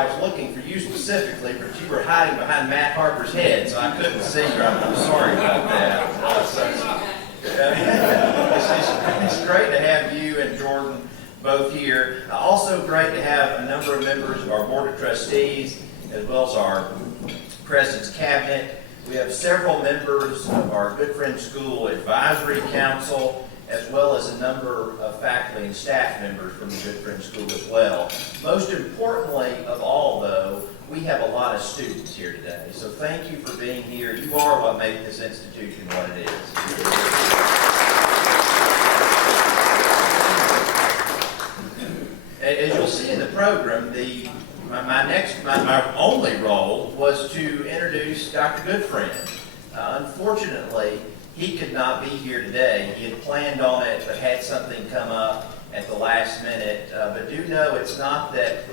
I was looking for you specifically, but you were hiding behind Matt Harper's head, so I couldn't see you. I'm sorry about that. It's great to have you and Jordan both here. Also great to have a number of members of our Board of Trustees, as well as our President's Cabinet. We have several members of our Goodfriend School Advisory Council, as well as a number of faculty and staff members from the Goodfriend School as well. Most importantly of all, though, we have a lot of students here today. So thank you for being here. You are what make this institution what it is. As you'll see in the program, my only role was to introduce Dr. Goodfriend. Unfortunately, he could not be here today. He had planned on it, but had something come up at the last minute. But do know it's not that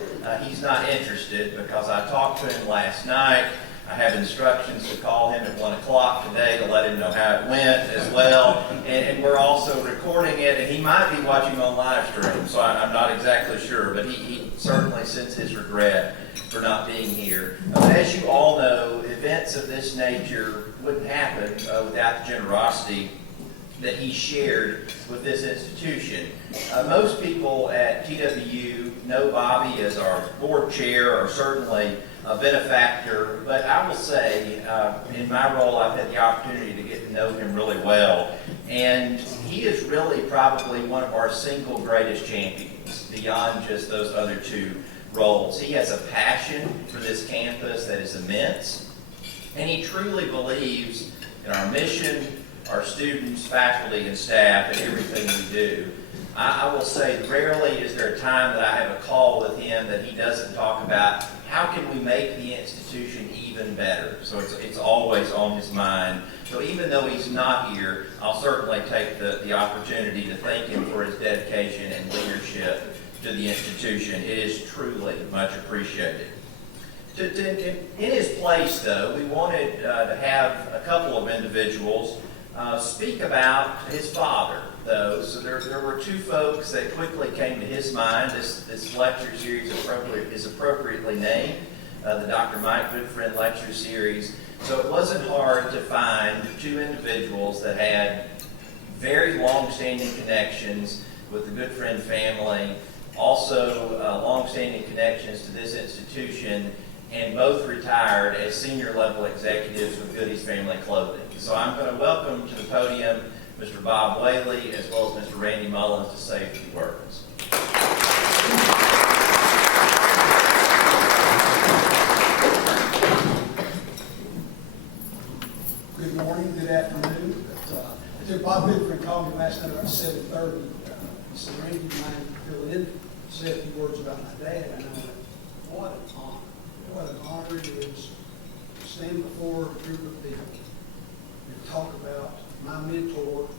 he's not interested, because I talked to him last night. I have instructions to call him at 1 o'clock today to let him know how it went as well. And we're also recording it, and he might be watching on live stream, so I'm not exactly sure. But he certainly sends his regret for not being here. As you all know, events of this nature wouldn't happen without the generosity that he shared with this institution. Most people at TWU know Bobby as our board chair, or certainly a benefactor, but I will say, in my role, I've had the opportunity to get to know him really well, and he is really probably one of our single greatest champions, beyond just those other two roles. He has a passion for this campus that is immense, and he truly believes in our mission, our students, faculty, and staff, and everything we do. I will say, rarely is there a time that I have a call with him that he doesn't talk about how can we make the institution even better. So it's always on his mind. So even though he's not here, I'll certainly take the opportunity to thank him for his dedication and leadership to the institution. It is truly much appreciated. In his place, though, we wanted to have a couple of individuals speak about his father, though. So there were two folks that quickly came to his mind. This lecture series is appropriately named the Dr. Mike Goodfriend Lecture Series. So it wasn't hard to find two individuals that had very long-standing connections with the Goodfriend family, also long-standing connections to this institution, and both retired as senior level executives with Goody's Family Clothing. So I'm going to welcome to the podium Mr. Bob Whaley, as well as Mr. Randy Mullins, to say a few words. Good morning, good afternoon. I took Bob Goodfriend called me last night about 7:30. He said, Randy, do you mind filling in? Say a few words about my dad. And I went, what an honor. What an honor it is to stand before a group of people and talk about my mentor,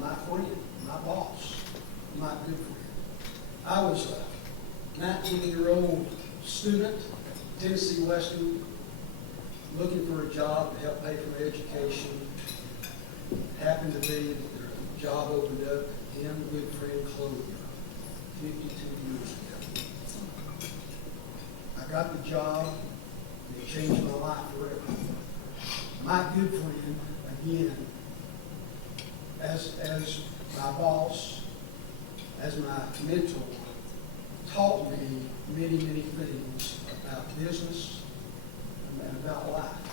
my friend, my boss, my good friend. I was a 19-year-old student, Tennessee Western, looking for a job to help pay for my education. Happened to be that their job opened up in Goodfriend Clothing 52 years ago. I got the job, and it changed my life forever. My good friend, again, as my boss, as my mentor, taught me many, many things about business and about life.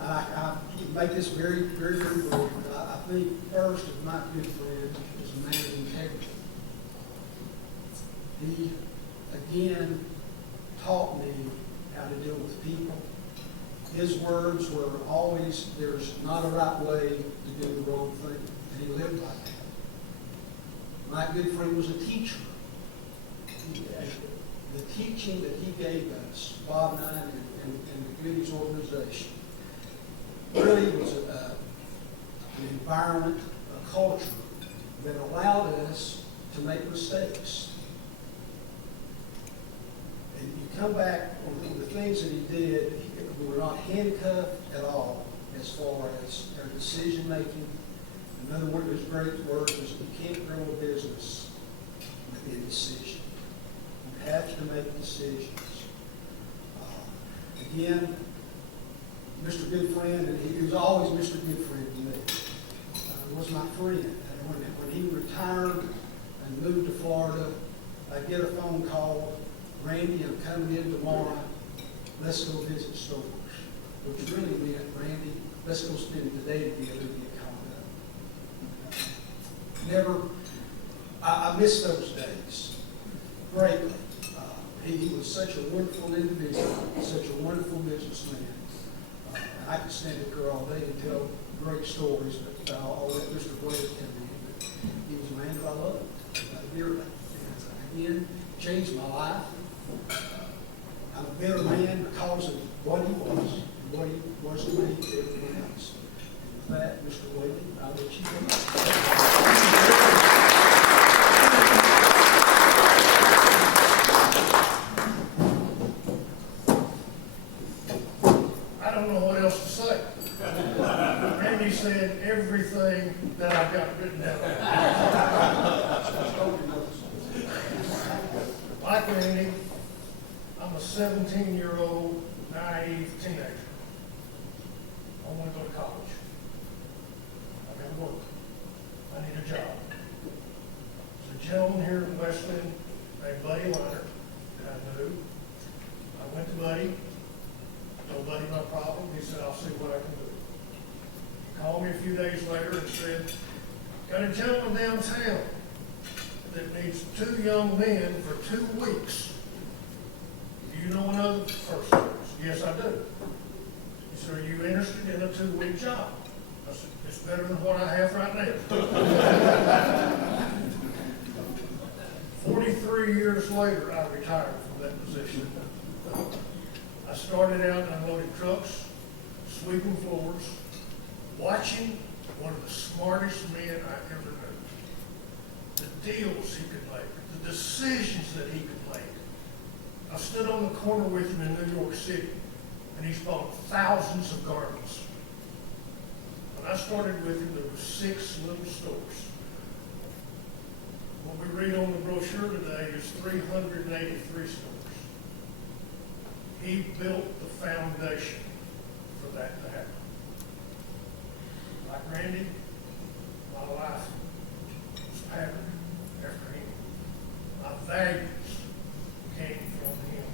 I make this very, very, very brief. I think first of my good friend is a man of integrity. He, again, taught me how to deal with people. His words were always, there's not a right way to do the wrong thing. And he lived by that. My good friend was a teacher. The teaching that he gave us, Bob and I, and the Goodies organization, really was an environment, a culture that allowed us to make mistakes. And you come back on the things that he did, we were not handcuffed at all as far as our decision making. Another one of his great words was, you can't grow a business with indecision. You have to make decisions. Again, Mr. Goodfriend, and he was always Mr. Goodfriend to me, was my friend. And when he retired and moved to Florida, I'd get a phone call, Randy, I'm coming in tomorrow, let's go visit stores. Which really meant, Randy, let's go spend the day together and get caught up. I miss those days greatly. He was such a wonderful individual, such a wonderful businessman. And I could stand up there all day and tell great stories, but I'll let Mr. Wade come in. But he was a man that I loved dearly. And again, changed my life. I'm a better man because of what he was, and what he was to me to everyone else. And with that, Mr. Wade, I'll let you go. I don't know what else to say. Randy said everything that I've got written down. Like Randy, I'm a 17-year-old naive teenager. I want to go to college. I got to work. I need a job. There's a gentleman here in Westland named Buddy Liner that I knew. I went to Buddy. Told Buddy my problem. He said, I'll see what I can do. He called me a few days later and said, got a gentleman downtown that needs 2 young men for 2 weeks. Do you know another person? Yes, I do. He said, are you interested in a 2-week job? I said, it's better than what I have right now. 43 years later, I retired from that position. I started out unloading trucks, sweeping floors, watching one of the smartest men I ever knew. The deals he could make, the decisions that he could make. I stood on the corner with him in New York City, and he's bought thousands of garments. When I started with him, there were 6 little stores. What we read on the brochure today is 383 stores. He built the foundation for that to happen. Like Randy, my life was patterned after him. My values came from him.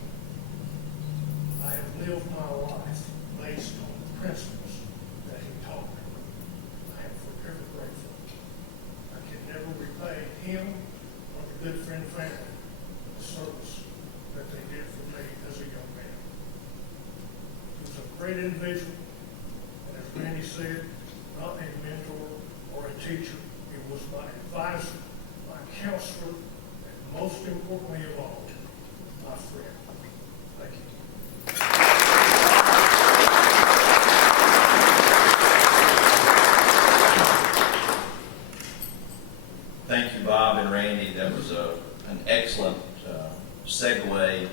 I have lived my life based on the principles that he taught me. I am forever grateful. I can never repay him or the Goodfriend family for the service that they did for me as a young man. He was a great individual, and as Randy said, not a mentor or a teacher. He was my advisor, my counselor, and most importantly of all, my friend. Thank you. Thank you, Bob and Randy. That was an excellent segue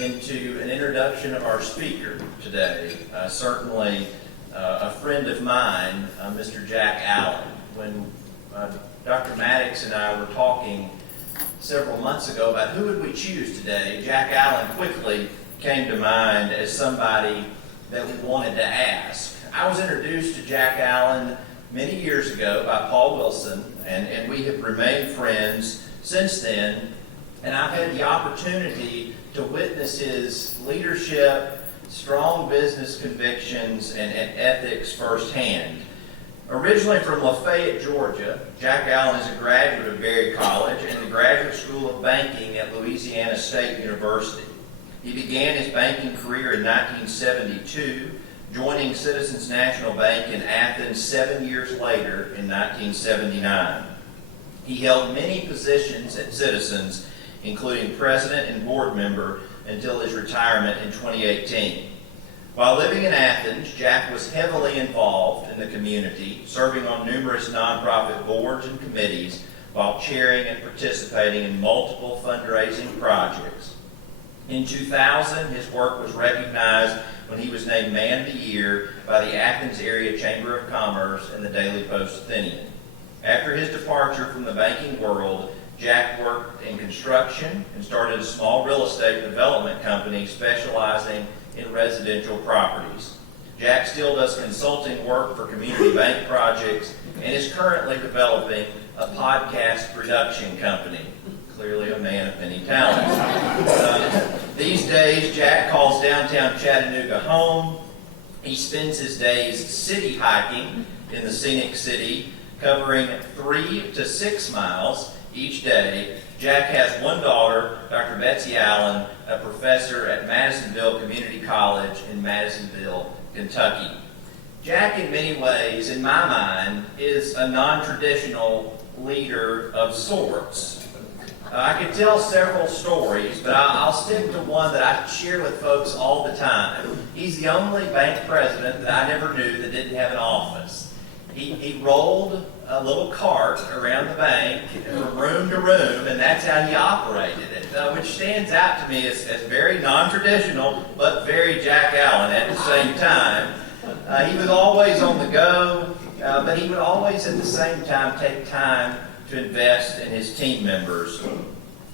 into an introduction of our speaker today. Certainly a friend of mine, Mr. Jack Allen. When Dr. Maddox and I were talking several months ago about who would we choose today, Jack Allen quickly came to mind as somebody that we wanted to ask. I was introduced to Jack Allen many years ago by Paul Wilson, and we have remained friends since then, and I've had the opportunity to witness his leadership, strong business convictions, and ethics firsthand. Originally from Lafayette, Georgia, Jack Allen is a graduate of Berry College and the Graduate School of Banking at Louisiana State University. He began his banking career in 1972, joining Citizens National Bank in Athens 7 years later in 1979. He held many positions at Citizens, including president and board member, until his retirement in 2018. While living in Athens, Jack was heavily involved in the community, serving on numerous nonprofit boards and committees while chairing and participating in multiple fundraising projects. In 2000, his work was recognized when he was named Man of the Year by the Athens Area Chamber of Commerce and the Daily Post-Athenian. After his departure from the banking world, Jack worked in construction and started a small real estate development company specializing in residential properties. Jack still does consulting work for community bank projects and is currently developing a podcast production company. Clearly a man of many talents. These days, Jack calls downtown Chattanooga home. He spends his days city hiking in the scenic city, covering 3 to 6 miles each day. Jack has one daughter, Dr. Betsy Allen, a professor at Madisonville Community College in Madisonville, Kentucky. Jack, in many ways, in my mind, is a non-traditional leader of sorts. I could tell several stories, but I'll stick to one that I share with folks all the time. He's the only bank president that I never knew that didn't have an office. He rolled a little cart around the bank from room to room, and that's how he operated it, which stands out to me as very non-traditional, but very Jack Allen at the same time. He was always on the go, but he would always at the same time take time to invest in his team members.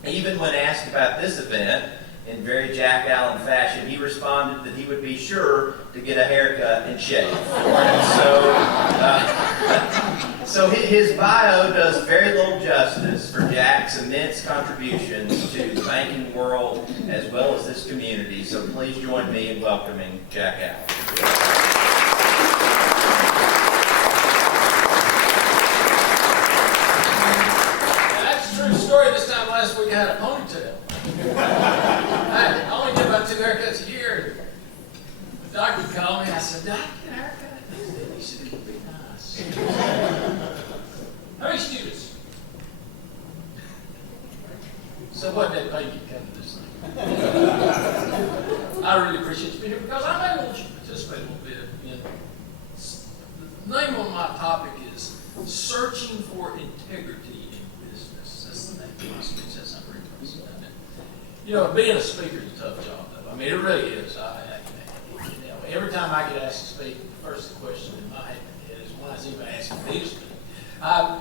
Even when asked about this event, in very Jack Allen fashion, he responded that he would be sure to get a haircut and shave. So his bio does very little justice for Jack's immense contributions to the banking world as well as this community. So please join me in welcoming Jack Allen. True story. This time last week I had a ponytail. I only get about 2 haircuts a year. The doctor called me. I said, "Doc, get a haircut." He said, "It would be nice." How many students? So what did they pay you to come to this thing? I really appreciate you being here because I may want you to participate a little bit in. The name on my topic is Searching for Integrity. That's not very impressive, isn't it? You know, being a speaker is a tough job, though. I mean, it really is. Every time I get asked to speak, the first question in my head is, why is anybody asking me to speak? I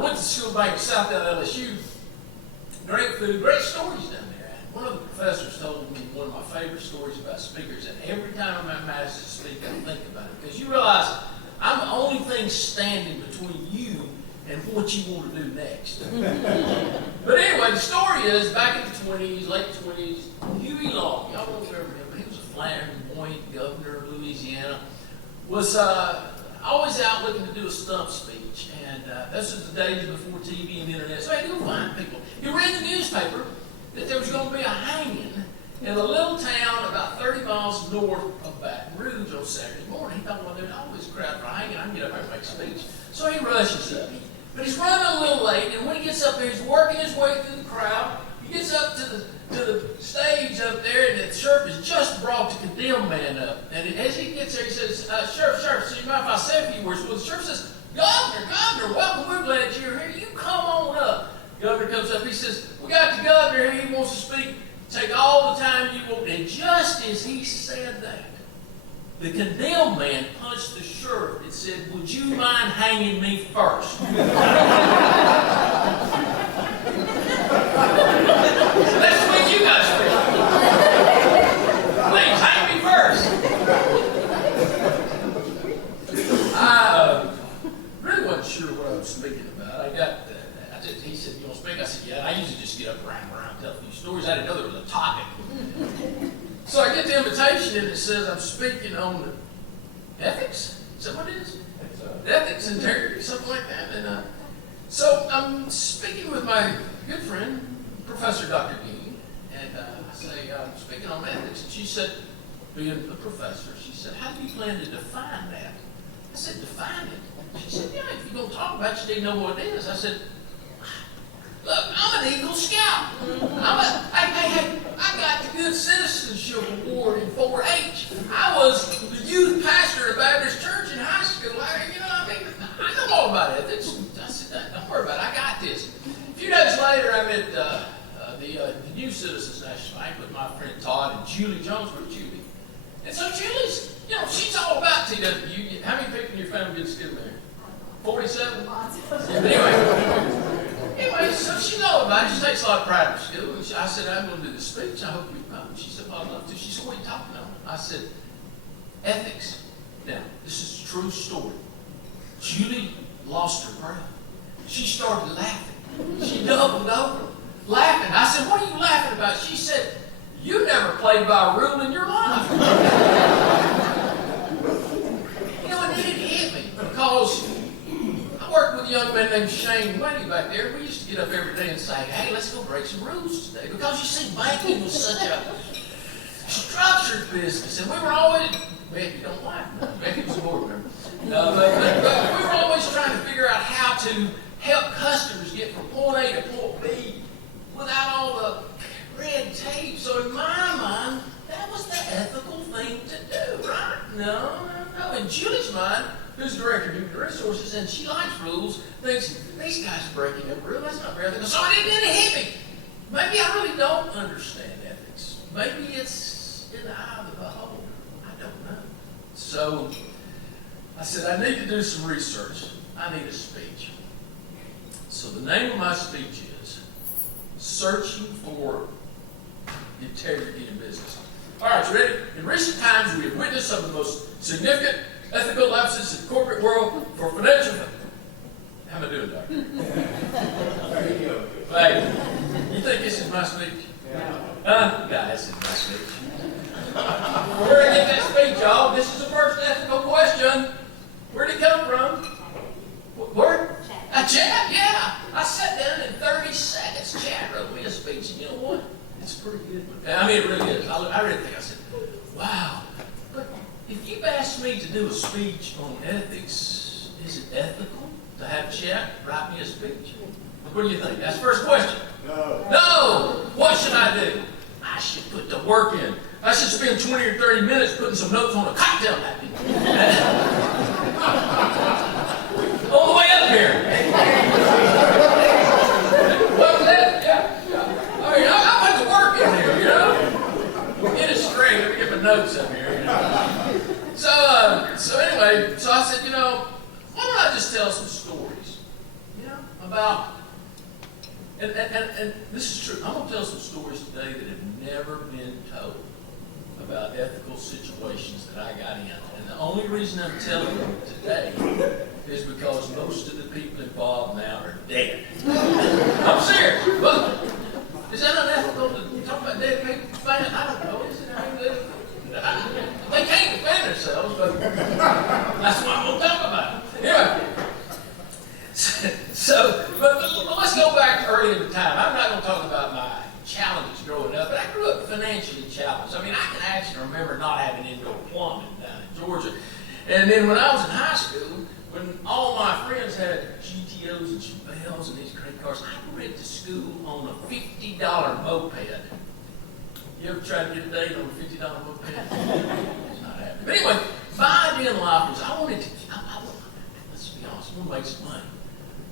went to school back in South LSU. Great food, great stories down there. One of the professors told me one of my favorite stories about speakers, and every time I'm at Madison to speak, I think about it. Because you realize I'm the only thing standing between you and what you want to do next. But anyway, the story is, back in the 20s, late 20s, Huey Long, y'all don't remember him, but he was a flamboyant governor of Louisiana, was always out looking to do a stump speech. And this was the days before TV and the internet, so he had to go find people. He read the newspaper that there was going to be a hanging in a little town about 30 miles north of Baton Rouge on Saturday morning. He thought, well, there's always a crowd for a hanging. I can get up there and make a speech. So he rushes up. But he's running a little late, and when he gets up there, he's working his way through the crowd. He gets up to the stage up there, and the sheriff has just brought the condemned man up. And as he gets there, he says, Sheriff, so you mind if I say a few words? Well, the sheriff says, Governor, welcome, we're glad you're here. You come on up. The governor comes up, he says, we got the governor here, he wants to speak. Take all the time you want. And just as he said that, the condemned man punched the sheriff and said, would you mind hanging me first? So that's the way you guys feel. Please, hang me first. I really wasn't sure what I was speaking about. He said, you want to speak? I said, yeah. I usually just get up around tell a few stories. I didn't know there was a topic. So I get the invitation and it says I'm speaking on the ethics. Is that what it is? Ethics, integrity, something like that. And so I'm speaking with my good friend, Professor Dr. Dean, and I say, I'm speaking on ethics. And she said, being a professor, she said, how do you plan to define that? I said, define it? She said, yeah, if you're going to talk about it, you need to know what it is. I said, look, I'm an Eagle Scout. I got the Good Citizenship Award in 4-H. I was the youth pastor of Baptist Church in high school. I know all about ethics. I said, don't worry about it. I got this. A few days later, I'm at the New Citizens National Bank with my friend Todd and Julie Jones. Where's Julie? And so Julie's, she's all about TWU. How many people in your family get to school there? 47? Anyway, so she's all about I just takes a lot of pride in school. And I said, I'm going to do the speech. I hope you come. She said, well, I'd love to. She said, what are you talking about? I said, ethics. Now, this is a true story. Julie lost her breath. She started laughing. She doubled over, laughing. I said, what are you laughing about? She said, you never played by a rule in your life. You know, and it hit me because I worked with a young man named Shane Waddy back there. We used to get up every day and say, hey, let's go break some rules today. Because you see, banking was such a structured business. And we were always, Becky don't like me. Becky was a board member. But we were always trying to figure out how to help customers get from point A to point B without all the red tape. So in my mind, that was the ethical thing to do, right? No. In Julie's mind, who's director of human resources, and she likes rules, thinks, these guys are breaking every rule. That's not very ethical. So it didn't hit me. Maybe I really don't understand ethics. Maybe it's in the eye of the beholder. I don't know. So I said, I need to do some research. I need a speech. So the name of my speech is Searching for Integrity in Business. All right, you ready? In recent times, we have witnessed some of the most significant ethical lapses in the corporate world for financial. How am I doing, Doctor? Hey, you think this is my speech? Yeah. This is my speech. Where did I get that speech, y'all? This is the first ethical question. Where did it come from? Where? A chat, yeah. I sat down in 30 seconds. Chat wrote me a speech, and you know what? It's pretty good. I mean, it really is. I really think I said, wow. But if you've asked me to do a speech on ethics, is it ethical to have chat write me a speech? What do you think? That's the first question. No. What should I do? I should put the work in. I should spend 20 or 30 minutes putting some notes on a cocktail napkin. On the way up here. What's that? Yeah. I mean, I put the work in here, you know? Get it straight. Let me get my notes up here, you know? So anyway, so I said, you know, why don't I just tell some stories, you know, about, and this is true, I'm going to tell some stories today that have never been told about ethical situations that I got in. And the only reason I'm telling them today is because most of the people involved now are dead. I'm serious. Look, is that unethical to talk about dead people? I don't know. Is it? They can't defend themselves, but that's what I'm going to talk about. Anyway, but let's go back early in the time. I'm not going to talk about my challenges growing up, but I grew up financially challenged. I mean, I can actually remember not having indoor plumbing down in Georgia. And then when I was in high school, when all my friends had GTOs and Chevelles and these credit cars, I went to school on a $50 moped. You ever tried to get a date on a $50 moped? It's not happening. But anyway, my idea in life was I wanted to, let's be honest, I want to make some money.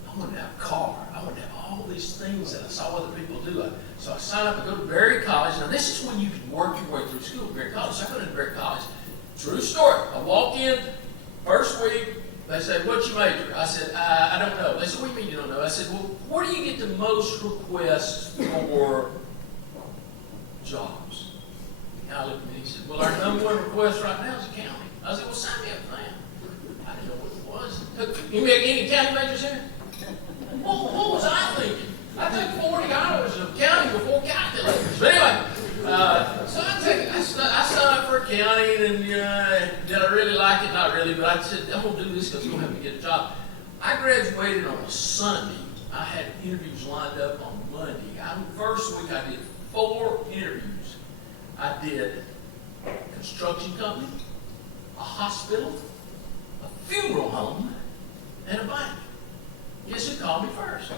I wanted to have a car. I wanted to have all these things that I saw other people do. So I signed up to go to Berry College. Now this is when you can work your way through school at Berry College. So I go to Berry College. True story. I walk in, first week, they said, what's your major? I said, I don't know. They said, what do you mean you don't know? I said, well, where do you get the most requests for jobs? The guy looked at me and he said, well, our number one request right now is accounting. I said, well, sign me up for that. I didn't know what it was. You make any accounting majors here? Well, what was I thinking? I took 40 hours of accounting before calculators. But anyway, so I signed up for accounting, and did I really like it? Not really, but I said, I'm going to do this because it's going to help me get a job. I graduated on a Sunday. I had interviews lined up on Monday. First week I did 4 interviews. I did a construction company, a hospital, a funeral home, and a bank. Guess who called me first?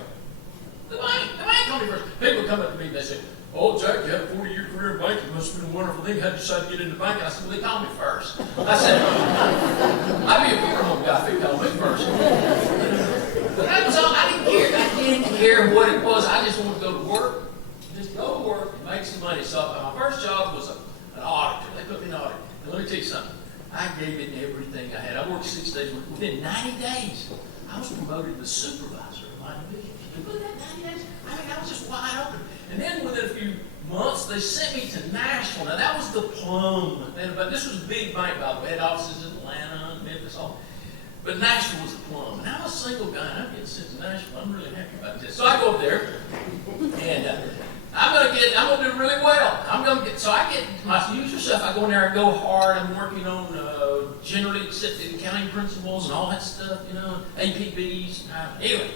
The bank. The bank called me first. People come up to me and they say, oh, Jack, you had a 40-year career in banking. It must have been a wonderful thing. How did you decide to get into banking? I said, well, they called me first. I said, I'd be a funeral home guy if they called me first. But that was all. I didn't care. I didn't care what it was. I just wanted to go to work. Just go to work and make some money. So my first job was an auditor. They put me in audit. And let me tell you something. I gave it everything I had. I worked 6 days. Within 90 days, I was promoted to supervisor of my division. You put that 90 days? I mean, I was just wide they sent me to Nashville. Now, that was the plum. But this was a big bank, by the way. Had offices in Atlanta, Memphis, all. But Nashville was the plum. And I'm a single guy, and I'm getting sent to Nashville. I'm really happy about this. So I go up there, and I'm gonna do really well. So I get my usual stuff. I go in there, I go hard. I'm working on generally accepted accounting principles and all that stuff, APBs. Anyway,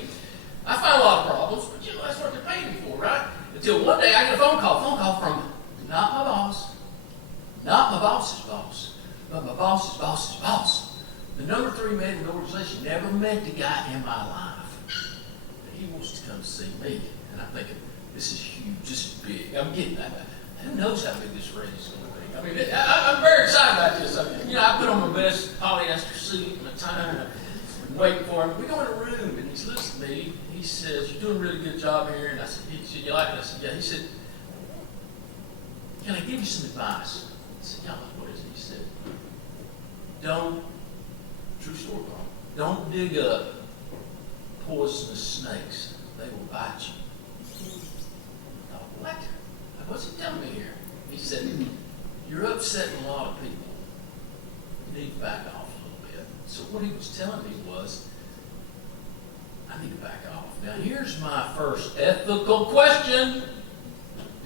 I find a lot of problems, but that's what they're paying me for, right? Until one day I get a phone call from not my boss, not my boss's boss, but my boss's boss's boss. The number 3 man in the organization, never met the guy in my life. But he wants to come see me. And I'm thinking, this is huge, this is big. I'm getting that. Who knows how big this raise is going to be? I mean, I'm very excited about this. I put on my best polyester suit and my tie, and I'm waiting for him. We go in a room, and he's listening to me. He says, "You're doing a really good job here." And I said, "You like it?" I said, "Yeah." He said, "Can I give you some advice?" I said, "Yeah, what is it?" He said, true story, don't dig up poisonous snakes. They will bite you. I thought, what? What's he telling me here? He said, you're upsetting a lot of people. You need to back off a little bit. So what he was telling me was, I need to back off. Now here's my first ethical question.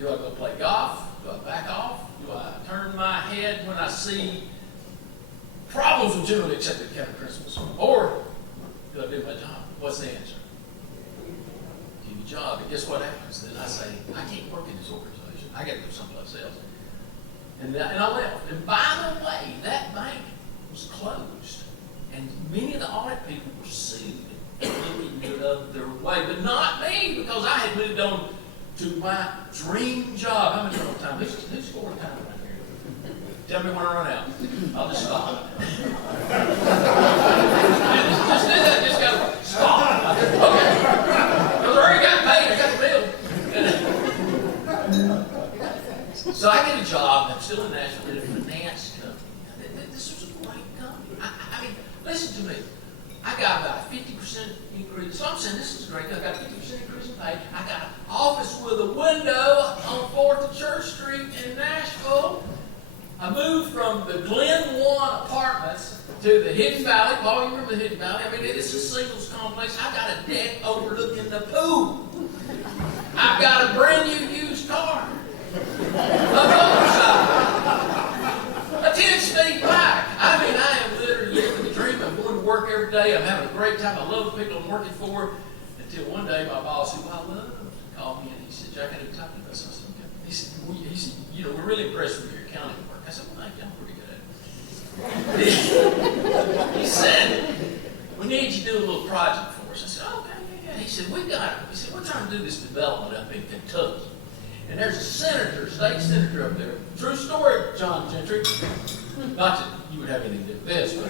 Do I go play golf? Do I back off? Do I turn my head when I see problems with generally accepted accounting principles? Or do I do my job? What's the answer? Do your job. And guess what happens? Then I say, I can't work in this organization. I got to go someplace else. And I left. And by the way, that bank was closed. And many of the audit people were sued and looking the other way. But not me, because I had moved on to my dream job. How many more time? Who's scoring time right here? Tell me when I run out. I'll just stop. Just do that. Just go, stop. Okay. Because I already got paid. I got the bill. So I get a job. I'm still in Nashville in a finance company. This was a great company. I mean, listen to me. I got about a 50% increase. So I'm saying this is great. I got a 50% increase in pay. I got an office with a window on 4th and Church Street in Nashville. I moved from the Glen 1 apartments to the Hidden Valley. Paul, you remember the Hidden Valley? I mean, it's a singles complex. I got a deck overlooking the pool. I've got a brand new used car. A motorcycle. A 10-speed bike. I mean, I am literally living the dream. I'm going to work every day. I'm having a great time. I love the people I'm working for. Until one day, my boss, who I love, called me and he said, Jack, I need to talk to you about something. He said, we're really impressed with your accounting work. I said, well, thank you. I'm pretty good at it. He said, we need you to do a little project for us. I said, okay, yeah. He said, he said, we're trying to do this development up in Kentucky. And there's a state senator up there. True story, John Gentry. Not that you would have anything to do with this, but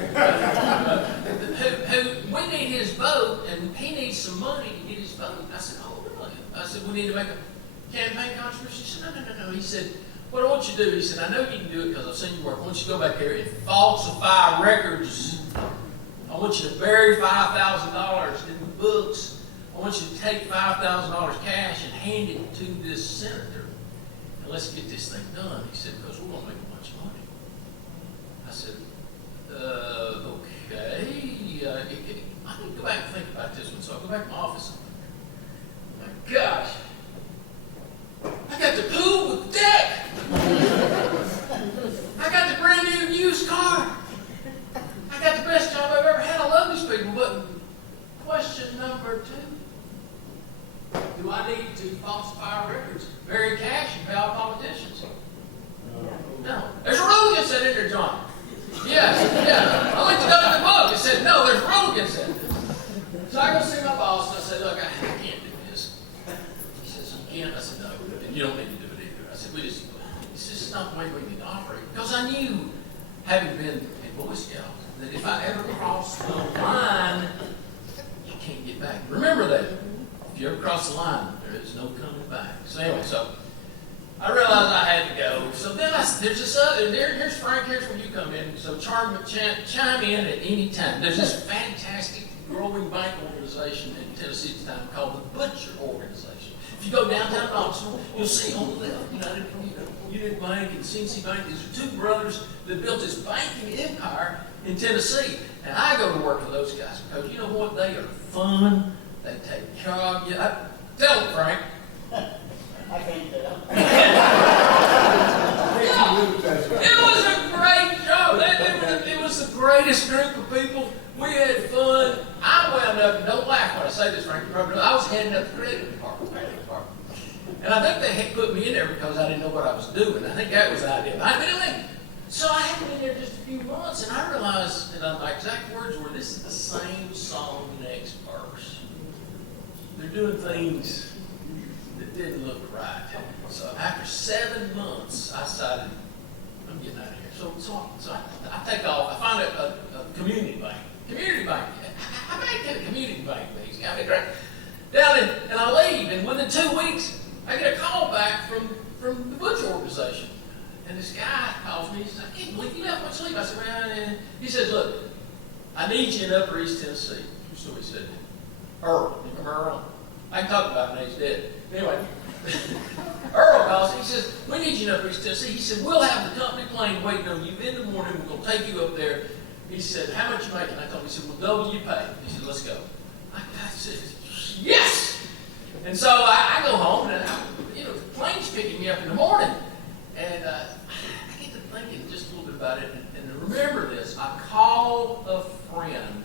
we need his vote, and he needs some money to get his vote. I said, oh, really? I said, we need to make a campaign contribution. He said, no. He said, what I want you to do, he said, I know you can do it because I've seen you work. I want you to go back there and falsify records. I want you to bury $5,000 in the books. I want you to take $5,000 cash and hand it to this senator. And let's get this thing done. He said, because we're going to make a bunch of money. I said, okay. I need to go back and think about this one. So I go back to my office. Oh my gosh. I got the pool with the deck. I got the brand new used car. I got the best job I've ever had. I love these people. But question number 2. Do I need to falsify records, bury cash, and pay off politicians? No. There's a rule against that in there, John. Yes, yeah. I looked it up in the book. It said, no, there's a rule against that. So I go see my boss, and I said, look, I can't do this. He says, you can't? I said, no, and you don't need to do it either. I said, it's just not the way we need to operate. Because I knew, having been a Boy Scout, that if I ever crossed the line, you can't get back. Remember that. If you ever cross the line, there is no coming back. So anyway, so I realized I had to go. So then there's this other, here's Frank, here's where you come in. So chime in at any time. There's this fantastic growing bank organization in Tennessee at the time called the Butcher Organization. If you go downtown Knoxville, you'll see on the left, United Bank and CNC Bank. These are two brothers that built this banking empire in Tennessee. And I go to work for those guys because you know what? They are fun. They take care of you. Tell them, Frank. I can't tell. It was a great show. It was the greatest group of people. We had fun. I wound up, and don't laugh when I say this, Frank, you probably know, I was heading up the credit department. And I think they had put me in there because I didn't know what I was doing. I think that was the idea. But anyway, so I had been there just a few months, and I realized, and my exact words were, this is the same song next verse. They're doing things that didn't look right. So after 7 months, I decided, I'm getting out of here. So I take off. I find a community bank. Community bank. How about I get a community bank, please? I mean, great. And I leave, and within 2 weeks, I get a call back from the Butcher organization. And this guy calls me, he says, I can't believe you left much sleep. I said, well, he says, look, I need you in Upper East Tennessee. So he said, Earl, you remember Earl? I can talk about him now, he's dead. Anyway, Earl calls, he says, we need you in Upper East Tennessee. He said, we'll have the company plane waiting on you in the morning. We're going to take you up there. He said, how much you making? I told him, he said, well, double you pay. He said, let's go. I said, yes! And so I go home, and the plane's picking me up in the morning. And I get to thinking just a little bit about it. And remember this, I call a friend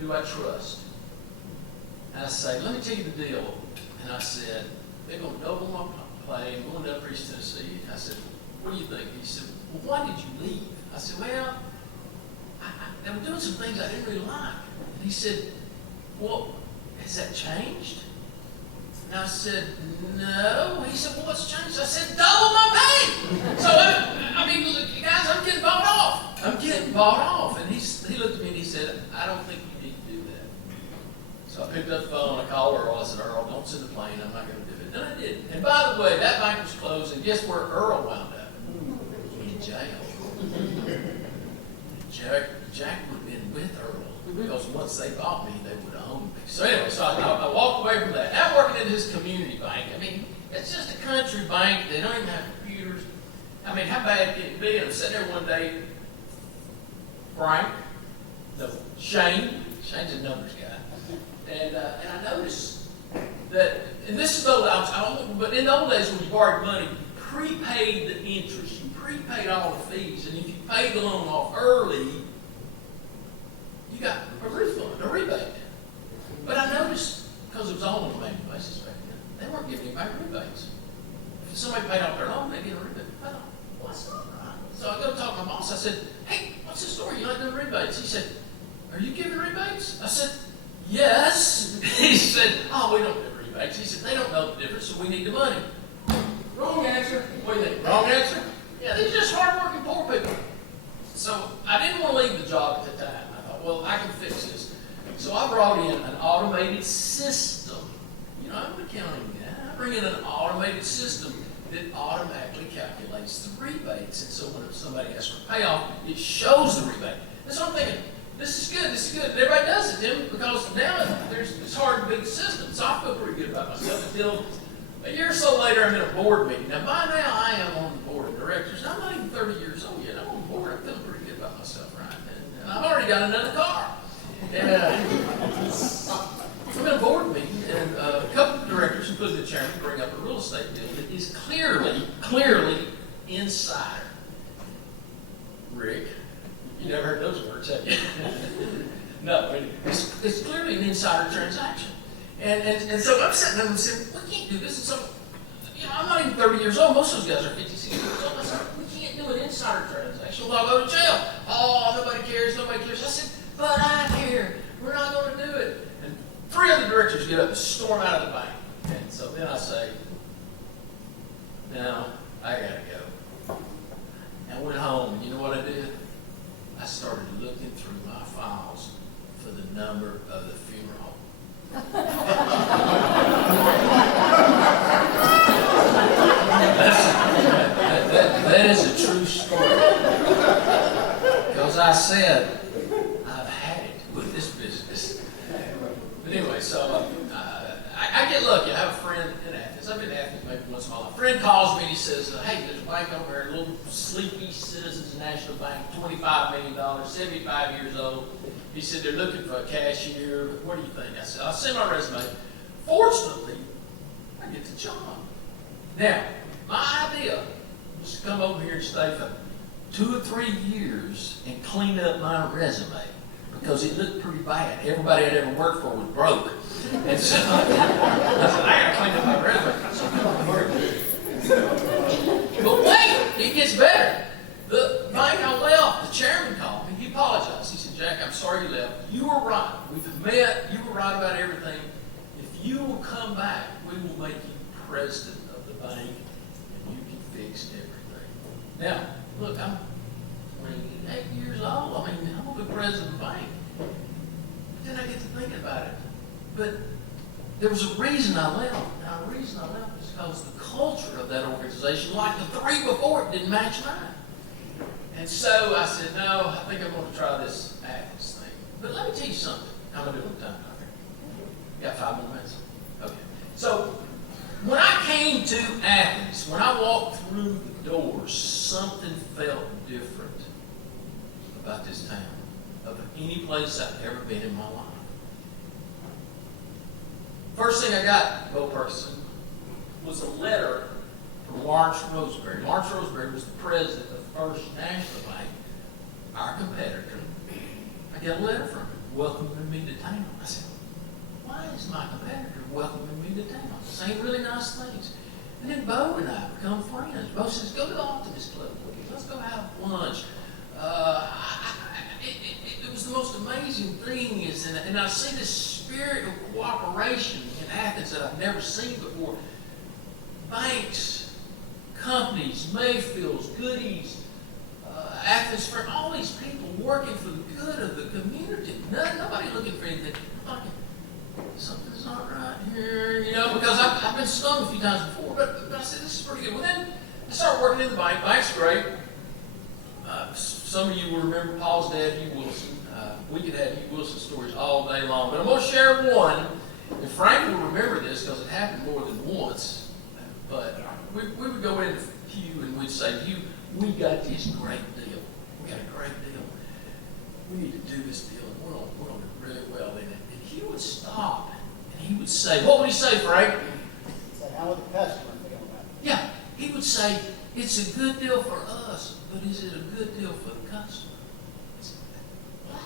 who I trust. And I say, let me tell you the deal. And I said, they're going to double my pay. I'm going to Upper East Tennessee. I said, what do you think? He said, well, why did you leave? I said, well, I was doing some things I didn't really like. And he said, well, has that changed? And I said, no. He said, well, what's changed? I said, double my pay. So, I mean, look, guys, I'm getting bought off. I'm getting bought off. And he looked at me and he said, I don't think you need to do that. So I picked up the phone, I called Earl, I said, Earl, don't send the plane, I'm not going to do it. And I did. And by the way, that bank was closed, and guess where Earl wound up? In jail. Jack would have been with Earl, because once they bought me, they would have owned me. So anyway, so I walked away from that. Now working in this community bank, I mean, it's just a country bank. They don't even have computers. I mean, how bad can it be? And I'm sitting there one day, Shane's a numbers guy, and I noticed that, and this is but in the old days when you borrowed money, you prepaid the interest, you prepaid all the fees, and if you paid the loan off early, you got a refund, a rebate. But I noticed, because it was all on a manual basis back then, they weren't giving anybody rebates. If somebody paid off their loan, they get a rebate. I thought, well, that's not right. So I go talk to my boss. I said, hey, what's the story? You not doing rebates? He said, are you giving rebates? I said, yes. He said, oh, we don't give rebates. He said, they don't know the difference, so we need the money. Wrong answer. What do you think? Wrong answer? Yeah, these are just hardworking poor people. So I didn't want to leave the job at the time. I thought, well, I can fix this. So I brought in an automated system. I'm an accounting guy. I bring in an automated system that automatically calculates the rebates. And so when somebody asks for payoff, it shows the rebate. And so I'm thinking, this is good. And everybody does it, Tim, because now it's hard to beat the system. So I feel pretty good about myself until a year or so later, I'm in a board meeting. Now, by now, I am on the board of directors. I'm not even 30 years old yet. I'm on the board. I'm feeling pretty good about myself, right? And I've already got another car. And I'm in a board meeting, and a couple of directors, including the chairman, bring up a real estate deal that is clearly insider. Rick, you never heard those words, have you? No, it's clearly an insider transaction. And so I'm sitting there and saying, we can't do this. And so, I'm not even 30 years old. Most of those guys are 56 years old. I said, we can't do an insider transaction. We'll all go to jail. Oh, nobody cares. I said, but I care. We're not going to do it. And 3 other directors get up and storm out of the bank. And so then I say, no, I got to go. I went home, and you know what I did? I started looking through my files for the number of the funeral home. That is a true story. Because I said, I've had it with this business. But anyway, so I get lucky. I have a friend once in a while. A friend calls me and he says, hey, there's a bank over there, a little sleepy Citizens National Bank, $25 million, 75 years old. He said, they're looking for a cashier. What do you think? I said, I'll send my resume. Fortunately, I get the job. Now, my idea was to come over here and stay for 2 or 3 years and clean up my resume because it looked pretty bad. Everybody I'd ever worked for was broke. And so I said, I gotta clean up my resume. But wait, it gets better. The bank I left, the chairman called me. He apologized. He said, Jack, I'm sorry you left. You were right. We've met. You were right about everything. If you will come back, we will make you president of the bank and you can fix everything. Now, look, I'm 28 years old. I mean, I'm going to be president of the bank. But then I get to thinking about it. But there was a reason I left. Now, the reason I left was because the culture of that organization, like the 3 before it, didn't match mine. And so I said, no, I think I'm going to try this Athens thing. But let me tell you something. I'm going to do it on time. You got 5 more minutes? Okay. So, when I came to Athens, when I walked through the doors, something felt different about this town of any place I've ever been in my life. First thing I got, Bo Perkison, was a letter from Lawrence Roseberry. Lawrence Roseberry was the president of First National Bank, our competitor. I got a letter from him welcoming me to town. I said, why is my competitor welcoming me to town? Saying really nice things. And then Bo and I become friends. Bo says, go to the Optimist Club, please. Let's go have lunch. It was the most amazing thing and I see this spirit of cooperation in Athens that I've never seen before. Banks, companies, Mayfields, Goodies, Athens, for all these people working for the good of the community. Nobody looking for anything. Like, something's not right here, because I've been stung a few times before, but I said, this is pretty good. Well, then I started working in the bank. Bank's great. Some of you will remember Paul's dad, Hugh Wilson. We could have Hugh Wilson stories all day long, but I'm going to share one. And Frank will remember this because it happened more than once. But we would go into Hugh and we'd say, Hugh, we got this great deal. We got a great deal. We need to do this deal, and we're going to do really well in it. And he would stop and he would say, what would he say, Frank? He said, how would the customer feel about it? Yeah, he would say, it's a good deal for us, but is it a good deal for the customer? What?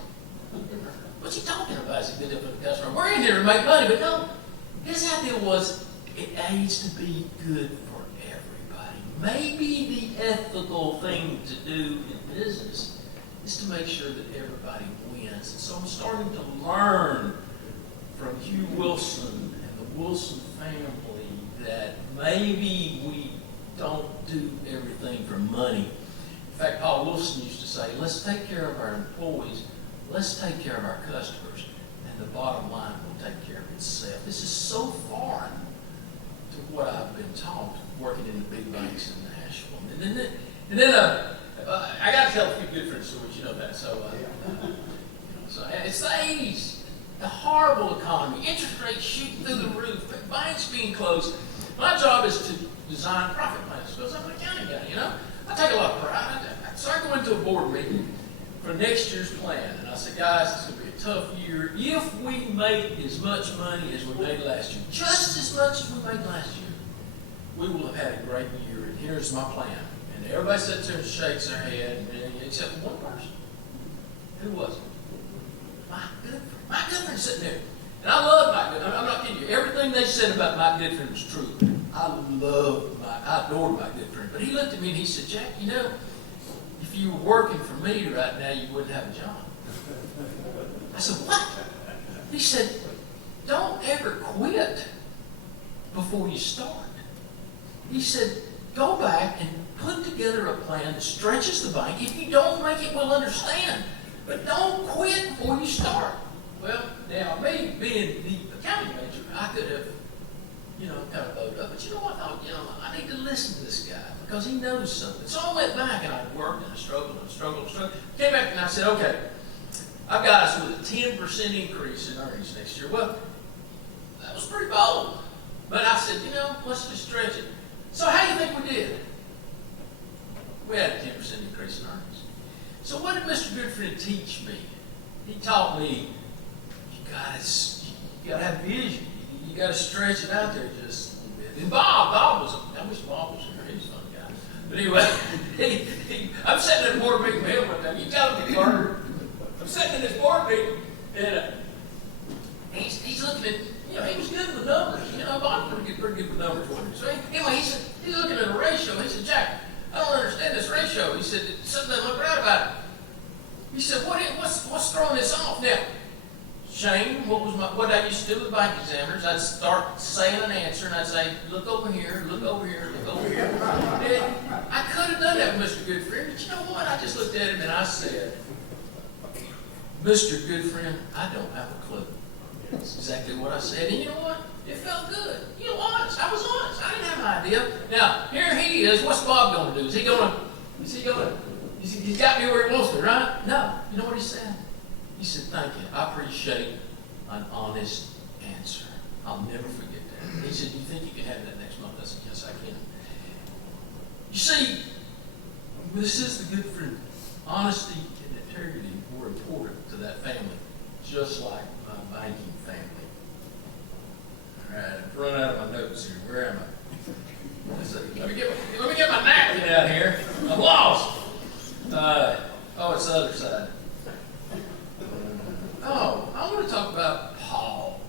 What's he talking about? It's a good deal for the customer. We're in here to make money, but no. His idea was it needs to be good for everybody. Maybe the ethical thing to do in business is to make sure that everybody wins. And so I'm starting to learn from Hugh Wilson and the Wilson family that maybe we don't do everything for money. In fact, Paul Wilson used to say, let's take care of our employees, let's take care of our customers, and the bottom line will take care of itself. This is so foreign to what I've been taught working in the big banks in Nashville. And then I got to tell a few Goodfriend stories, you know that. So it's the 80s, the horrible economy, interest rates shooting through the roof, banks being closed. My job is to design profit plans because I'm an accounting guy, I take a lot of pride. So I go into a board meeting for next year's plan, and I say, guys, it's going to be a tough year. If we make as much money as we made last year, just as much as we made last year, we will have had a great year, and here's my plan. And everybody sits there and shakes their head, except one person. Who was it? Mike Goodfriend sitting there. And I love Mike Goodfriend. I'm not kidding you. Everything they said about Mike Goodfriend was true. I adored Mike Goodfriend. But he looked at me and he said, Jack, if you were working for me right now, you wouldn't have a job. I said, what? He said, don't ever quit before you start. He said, go back and put together a plan that stretches the bank. If you don't make it, we'll understand. But don't quit before you start. Well, now, me being the accounting major, I could have, kind of voted up. But I thought, I need to listen to this guy because he knows something. So I went back and I worked and I struggled. Came back and I said, okay, I've got us with a 10% increase in earnings next year. Well, that was pretty bold. But I said, let's just stretch it. So how do you think we did? We had a 10% increase in earnings. So what did Mr. Goodfriend teach me? He taught me, you gotta have vision. You gotta stretch it out there just a little bit. And I wish Bob was here. He's a fun guy. But anyway, I'm sitting at a board meeting with him one time. You tell me, Carter. I'm sitting in this board meeting, and he's looking at, he was good with numbers. Bob's pretty good with numbers. So anyway, he's looking at a ratio. He said, Jack, I don't understand this ratio. He said, something doesn't look right about it. He said, what's throwing this off? Now, Shane, what I used to do with bank examiners, I'd start saying an answer, and I'd say, look over here, look over here, look over here. And I could have done that with Mr. Goodfriend, but you know what? I just looked at him and I said, Mr. Goodfriend, I don't have a clue. That's exactly what I said. And you know what? It felt good. Honest. I was honest. I didn't have an idea. Now, here he is. What's Bob going to do? He's got me where he wants me, right? No. You know what he said? He said, thank you. I appreciate an honest answer. I'll never forget that. He said, you think you can have that next month? I said, yes, I can. You see, this is the Goodfriend. Honesty and integrity were important to that family, just like my banking family. All right, I've run out of my notes here. Where am I? Let me get my napkin out here. I'm lost. It's the other side. I want to talk about Paul.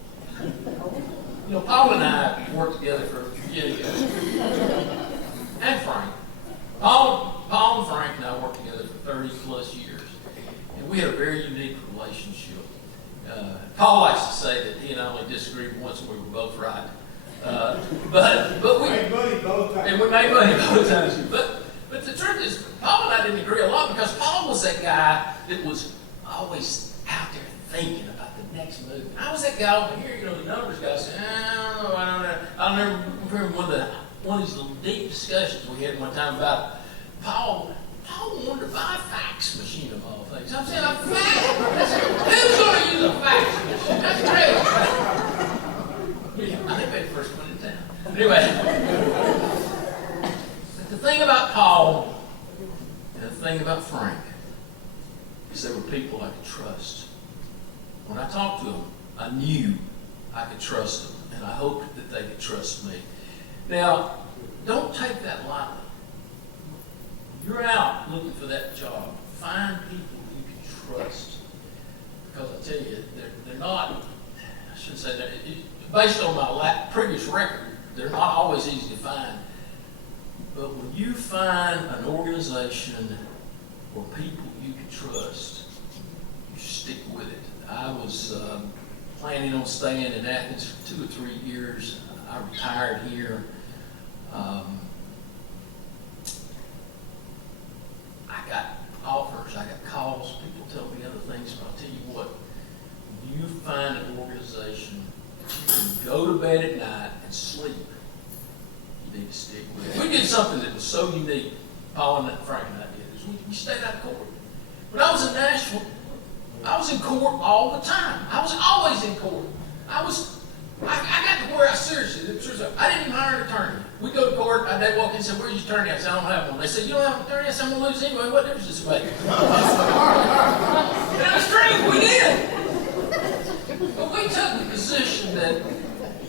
Paul and I worked together for years. And Frank. Paul and Frank and I worked together for 30 plus years. And we had a very unique relationship. Paul likes to say that he and I only disagreed once and we were both right. But we made money both times. And we made money both times. But the truth is, Paul and I didn't agree a lot because Paul was that guy that was always out there thinking about the next move. I was that guy over here, the numbers guy saying, I don't know. I remember one of these little deep discussions we had one time about Paul wanted to buy a fax machine of all things. I'm saying, a fax? Who's going to use a fax machine? That's crazy. I think we're the first one in town. Anyway, but the thing about Paul and the thing about Frank is they were people I could trust. When I talked to them, I knew I could trust them, and I hoped that they could trust me. Now, don't take that lightly. You're out looking for that job. Find people you can trust. Because I tell you, they're not, I shouldn't say that, based on my previous record, they're not always easy to find. But when you find an organization or people you can trust, you stick with it. I was planning on staying in Athens for 2 or 3 years. I retired here. I got offers, I got calls, people tell me other things, but I'll tell you what, when you find an organization you can go to bed at night and sleep, you need to stick with it. We did something that was so unique, Paul and Frank and I did, is we stayed out of court. When I was in Nashville, I was in court all the time. I was always in court. I got to where seriously, I didn't even hire an attorney. We go to court, they walk in and say, where's your attorney? I said, I don't have one. They said, you don't have an attorney? I said, I'm going to lose anyway. What difference does it make? And it was true, we did. But we took the position that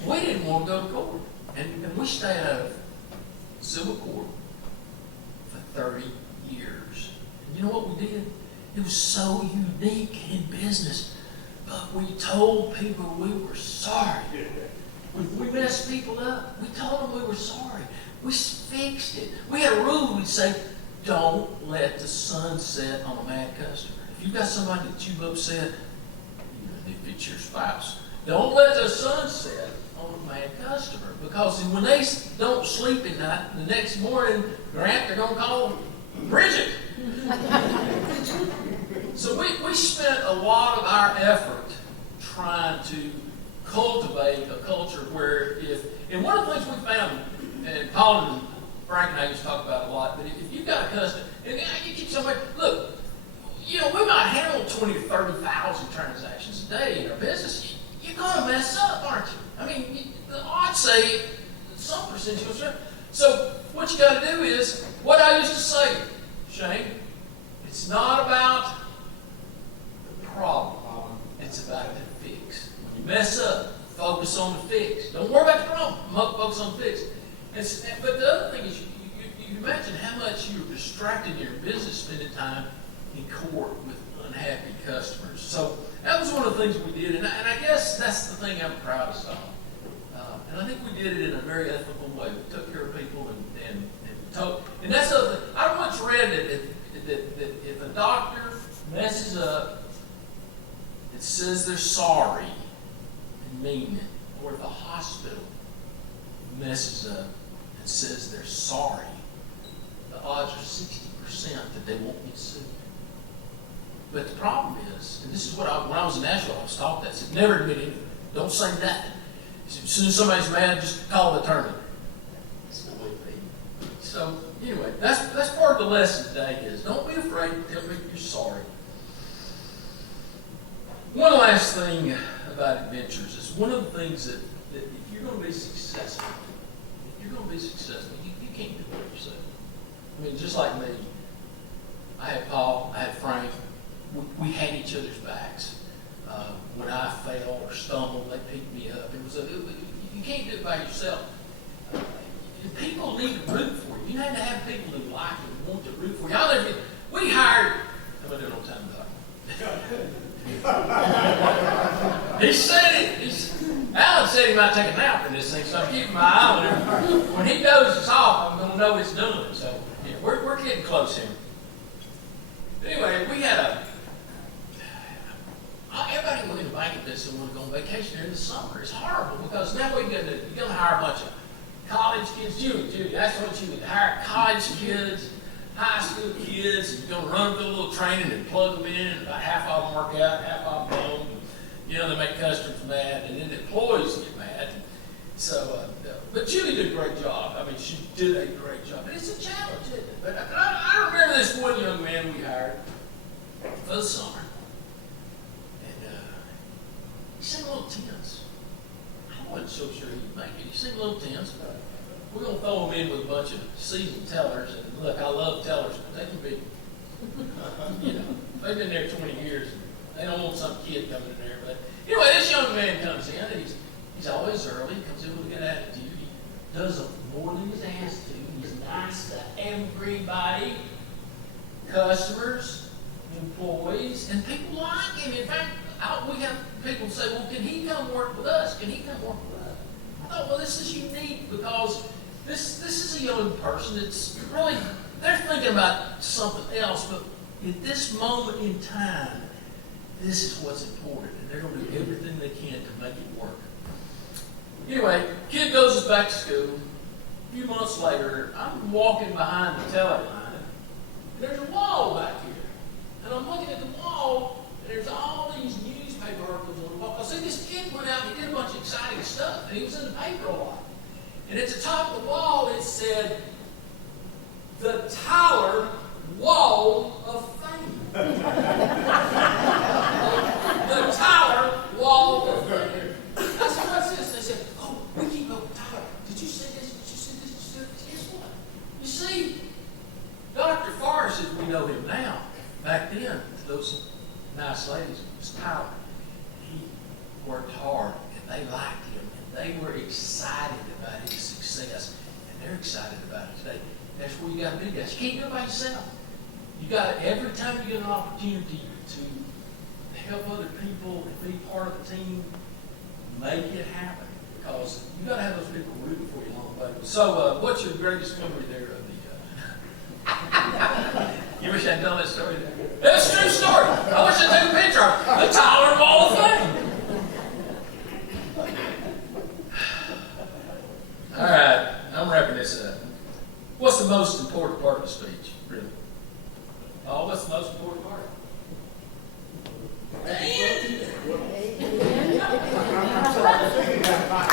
we didn't want to go to court. And we stayed out of civil court for 30 years. And you know what we did? It was so unique in business. But we told people we were sorry. We messed people up. We told them we were sorry. We fixed it. We had a rule. We'd say, don't let the sun set on a mad customer. If you've got somebody that you've upset, if it's your spouse, don't let the sun set on a mad customer. Because when they don't sleep at night, the next morning, Grant, they're going to call Bridget. So we spent a lot of our effort trying to cultivate a culture where and one of the things we found, and Paul and Frank and I used to talk about it a lot, but if you've got a customer, and you keep somebody, look, we might handle 20 to 30,000 transactions a day in our business. You're going to mess up, aren't you? I mean, the odds say some percentage of So what you got to do is, what I used to say, Shane, it's not about the problem. It's about the fix. When you mess up, focus on the fix. Don't worry about the problem. Focus on the fix. But the other thing is, you imagine how much you're distracted in your business spending time in court with unhappy customers. So that was one of the things we did, and I guess that's the thing I'm proudest of. And I think we did it in a very ethical way. We took care of people and told. And that's the other thing. I once read that if a doctor messes up and says they're sorry and mean it, or if a hospital messes up and says they're sorry, the odds are 60% that they won't get sued. But the problem is, and this is what when I was in Nashville, I was taught that. I said, never admit anything. Don't say nothing. As soon as somebody's mad, just call the attorney. That's the way it be. So, anyway, that's part of the lesson today is don't be afraid to tell people you're sorry. One last thing about adventures is one of the things that if you're going to be successful, you can't do it yourself. I mean, just like me, I had Paul, I had Frank, we had each other's backs. When I fell or stumbled, they picked me up. You can't do it by yourself. People need to root for you. You need to have people who like you and want to root for you. We hired, how about doing on time, Doc? He said it. Alan said he might take a nap in this thing, so I'm keeping my eye on him. When he dozes off, I'm going to know it's done. So, yeah, we're getting close here. Anyway, we had everybody went in the banking business and want to go on vacation during the summer. It's horrible because now you're going to hire a bunch of college kids. Julie, that's what you would hire, college kids, high school kids, and you're going to run them through a little training and plug them in, and about half of them work out, half of them don't. They make customers mad, and then the employees get mad. So, but Julie did a great job. I mean, she did a great job. And it's a challenge, isn't it? But I remember this one young man we hired for the summer. And he seemed a little tense. I wasn't so sure he'd make it. He seemed a little tense. We're going to throw him in with a bunch of seasoned tellers. And look, I love tellers, but they can be, they've been there 20 years. And they don't want some kid coming in there. But anyway, this young man comes in, and he's always early. He comes in with a good attitude. He does more than he's asked to. He's nice to everybody, customers, employees, and people like him. In fact, we have people say, well, can he come work with us? Can he come work with us? I thought, well, this is unique because this is a young person that's really, they're thinking about something else, but at this moment in time, this is what's important, and they're going to do everything they can to make it work. Anyway, kid goes back to school. A few months later, I'm walking behind the teller line. There's a wall back here. And I'm looking at the wall, and there's all these newspaper articles on the wall. I see this kid went out and he did a bunch of exciting stuff, and he was in the paper a lot. And at the top of the wall, it said, the Tyler Wall of Fame. The Tyler Wall of Fame. I said, what's this? They said, oh, we keep up with Tyler. Did you see this? Did you see this? Did you see this? Guess what? You see, Dr. Forrest, as we know him now, back then, those nice ladies, was Tyler. He worked hard, and they liked him, and they were excited about his success, and they're excited about it today. That's where you got to be, guys. You can't do it by yourself. You got to, every time you get an opportunity to help other people and be part of the team, make it happen. Because you got to have those people rooting for you along the way. So, what's your greatest memory there of the? You wish I'd done that story there. That's a true story. I wish I'd taken a picture of the Tyler Wall of Fame. All right, I'm wrapping this up. What's the most important part of the speech, really? Oh, what's the most important part? I'm I gotta say about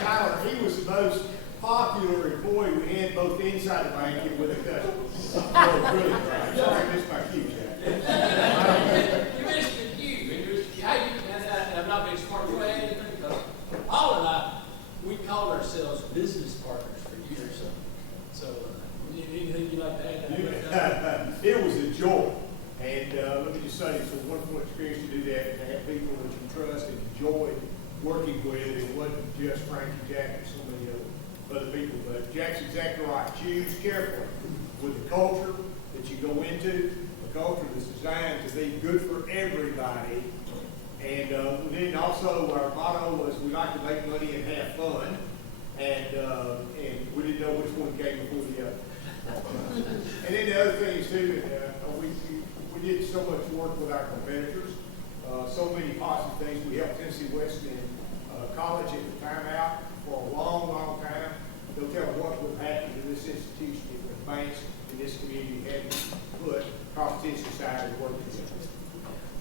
Tyler, he was the most popular employee we had both inside the bank and with the customer. Really great. Sorry, I missed my cue, Jack. You missed your cue. I'm not being smart. You add anything because Paul and I, we called ourselves business partners it wasn't just Frankie Jack and so many other people. But Jack's exactly right. Choose carefully with the culture that you go into, a culture that's designed to be good for everybody. And then also our motto was we like to make money and have fun. And we didn't know which one came before the other. And then the other thing is too, we did so much work with our competitors, so many positive things. We helped Tennessee Wesleyan College at the timeout for a long, long time. They'll tell what would happen to this institution if the banks in this community hadn't put competition aside and work together.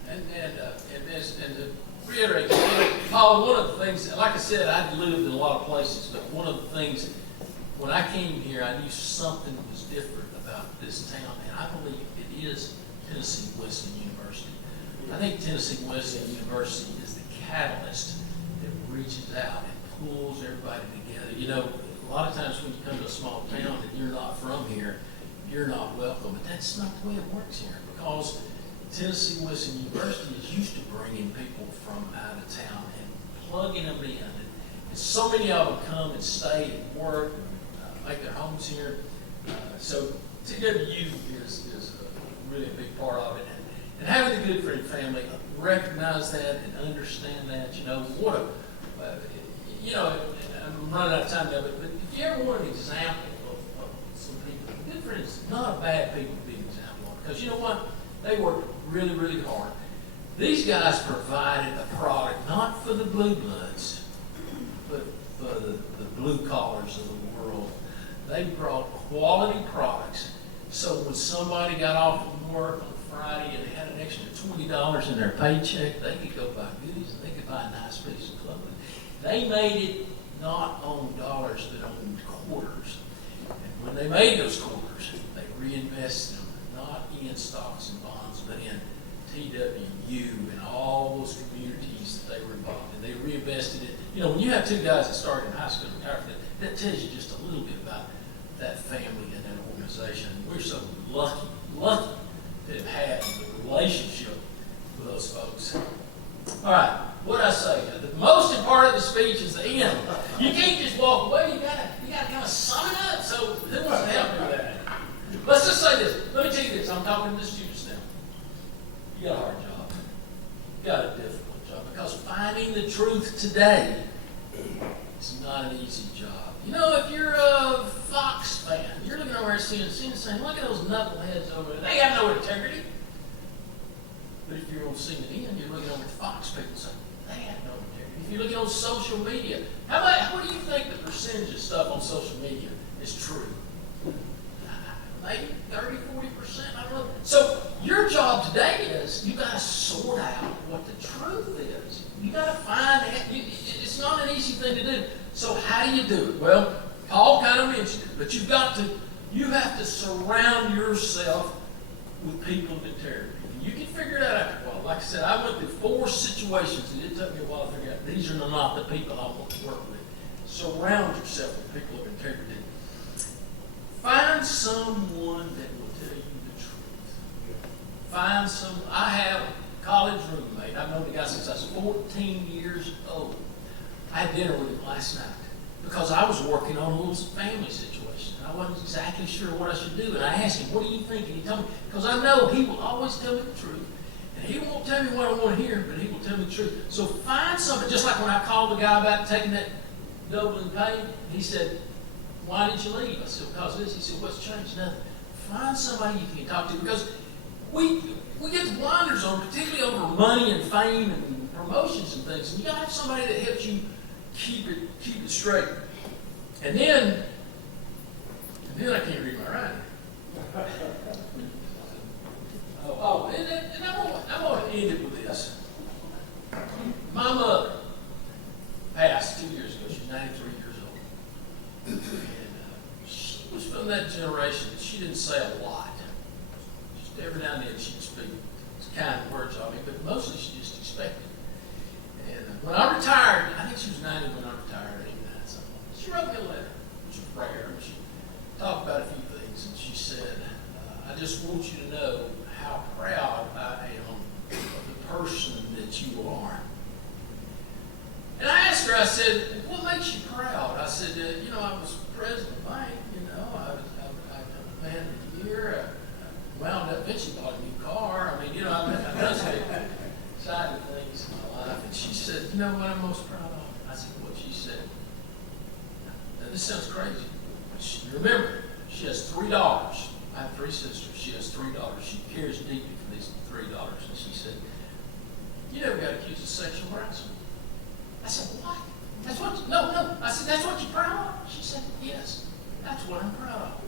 And to reiterate, Paul, one of the things, like I said, I've lived in a lot of places, but one of the things, when I came here, I knew something was different about this town, and I believe it is Tennessee Wesleyan University. I think Tennessee Wesleyan University is the catalyst that reaches out and pulls everybody together. You know, a lot of times when you come to a small town and you're not from here, you're not welcome, but that's not the way it works here, because Tennessee Wesleyan University is used to bringing people from out of town and plugging them in. And so many of them come and stay and work and make their homes here. So TWU is really a big part of it. And having the Goodfriend family recognize that and understand that, you know, what a, you know, I'm running out of time now, but if you ever want an example of some people, Goodfriend is not a bad people to be an example of, because you know what? They worked really, really hard. These guys provided a product not for the blue bloods, but for the blue collars of the world. They brought quality products, so when somebody got off from work on Friday and they had an extra $20 in their paycheck, they could go buy goodies and they could buy a nice piece of clothing. They made it not on dollars, but on quarters. And when they made those quarters, they reinvested them, not in stocks and bonds, but in TWU and all those communities that they were involved in. They reinvested it. You know, when you have two guys that started in high school and retired, that tells you just a little bit about that family and that organization. We're so lucky to have had the relationship with those folks. All right, what did I say? The most important part of the speech is the end. You can't just walk away. You gotta kind of sum it up. So who wants to help me with that? Let's just say this. Let me tell you this. I'm talking to the students now. You got a hard job. You got a difficult job, because finding the truth today is not an easy job. You know, if you're a Fox fan, you're looking over at CNN and saying, look at those knuckleheads over there. They have no integrity. But if you're on CNN, you're looking over at Fox people and saying, they have no integrity. If you're looking on social media, what do you think the percentage of stuff on social media is true? Maybe 30, 40%, I don't know. So your job today is you got to sort out what the truth is. You got to find it. It's not an easy thing to do. So how do you do it? Well, Paul kind of mentioned it, but you have to surround yourself with people of integrity. And you can figure it out after a while. Like I said, I went through 4 situations, and it took me a while to figure out these are not the people I want to work with. Surround yourself with people of integrity. Find someone that will tell you the truth. I have a college roommate. I've known the guy since I was 14 years old. I had dinner with him last night because I was working on a little family situation. I wasn't exactly sure what I should do. And I asked him, what do you think? And he told me, because I know he will always tell me the truth. And he won't tell me what I want to hear, but he will tell me the truth. So find something, just like when I called the guy about taking that Dublin pay, he said, why did you leave? I said, because of this. He said, what's changed? Nothing. Find somebody you can talk to, because we get the blinders on, particularly over money and fame and promotions and things. And you got to have somebody that helps you keep it straight. And then I can't read my writing. And I'm going to end it with this. My mother passed 2 years ago. She's 93 years old. And she was from that generation that she didn't say a lot. Just every now and then she'd speak kind words of me, but mostly she just expected. And when I retired, I think she was 90 when I retired, 89 something. She wrote me a letter, which was rare, and she talked about a few things, and she said, I just want you to know how proud I am of the person that you are. And I asked her, I said, what makes you proud? I said, I was president of the bank, I man of the year, I wound up eventually bought a new car. I mean, I've done some exciting things in my life. And she said, you know what I'm most proud of? I said, what? She said, now this sounds crazy, but remember, she has 3 daughters. I have 3 sisters. She has 3 daughters. She cares deeply for these 3 daughters. And she said, you never got accused of sexual harassment. I said, what? That's what, no. I said, that's what you're proud of? She said, yes, that's what I'm proud of.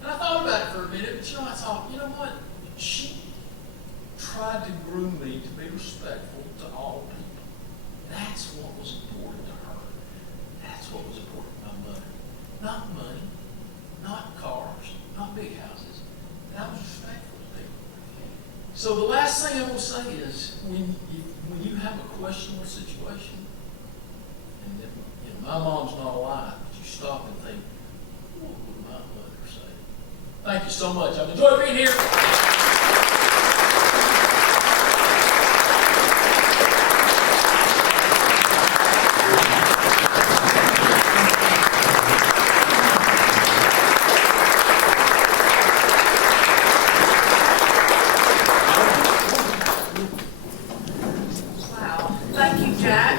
And I thought about it for a minute, but I thought, you know what? She tried to groom me to be respectful to all people. That's what was important to her. That's what was important to my mother. Not money, not cars, not big houses. And I was respectful to people. So the last thing I will say is, when you have a question or situation, and then, my mom's not alive, but you stop and think, what would my mother say? Thank you so much. I've enjoyed being here. Wow, thank you, Jack.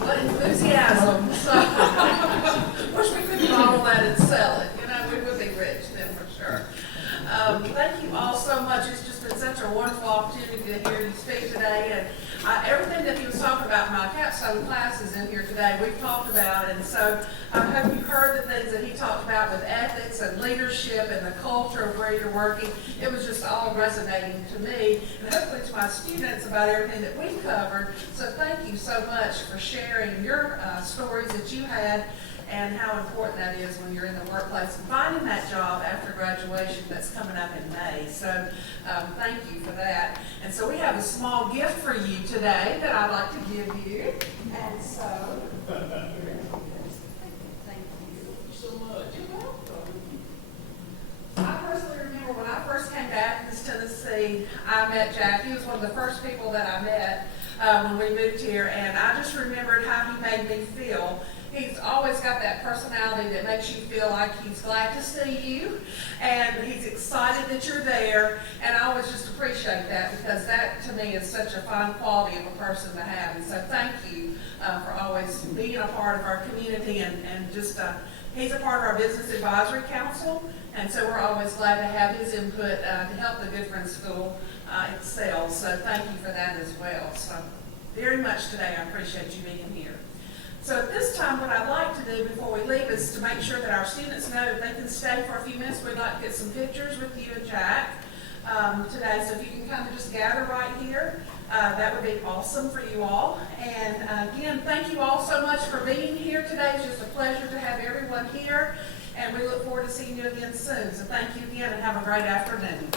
What enthusiasm. So, wish we could bottle that and sell it. We would be rich then for sure. Thank you all so much. It's just been such a wonderful opportunity to hear you speak today. And everything that he was talking about, my capstone class is in here today. We've talked about, and so I hope you heard the things that he talked about with ethics and leadership and the culture of where you're working. It was just all resonating to me, and hopefully to my students about everything that we've covered. So thank you so much for sharing your stories that you had, and how important that is when you're in the workplace and finding that job after graduation that's coming up in May. So thank you for that. And so we have a small gift for you today that I'd like to give you. And so, thank you so much. You're welcome. I personally remember when I first came back to Tennessee, I met Jack. He was one of the first people that I met when we moved here, and I just remembered how he made me feel. He's always got that personality that makes you feel like he's glad to see you, and he's excited that you're there, and I always just appreciate that, because that to me is such a fine quality of a person to have. And so thank you for always being a part of our community, and just he's a part of our Business Advisory Council, and so we're always glad to have his input to help the Goodfriend School excel. So thank you for that as well. So very much today, I appreciate you being here. So at this time, what I'd like to do before we leave is to make sure that our students know that they can stay for a few minutes. We'd like to get some pictures with you and Jack today. So if you can kind of just gather right here, that would be awesome for you all. And again, thank you all so much for being here today. It's just a pleasure to have everyone here. And we look forward to seeing you again soon. So thank you again, and have a great afternoon.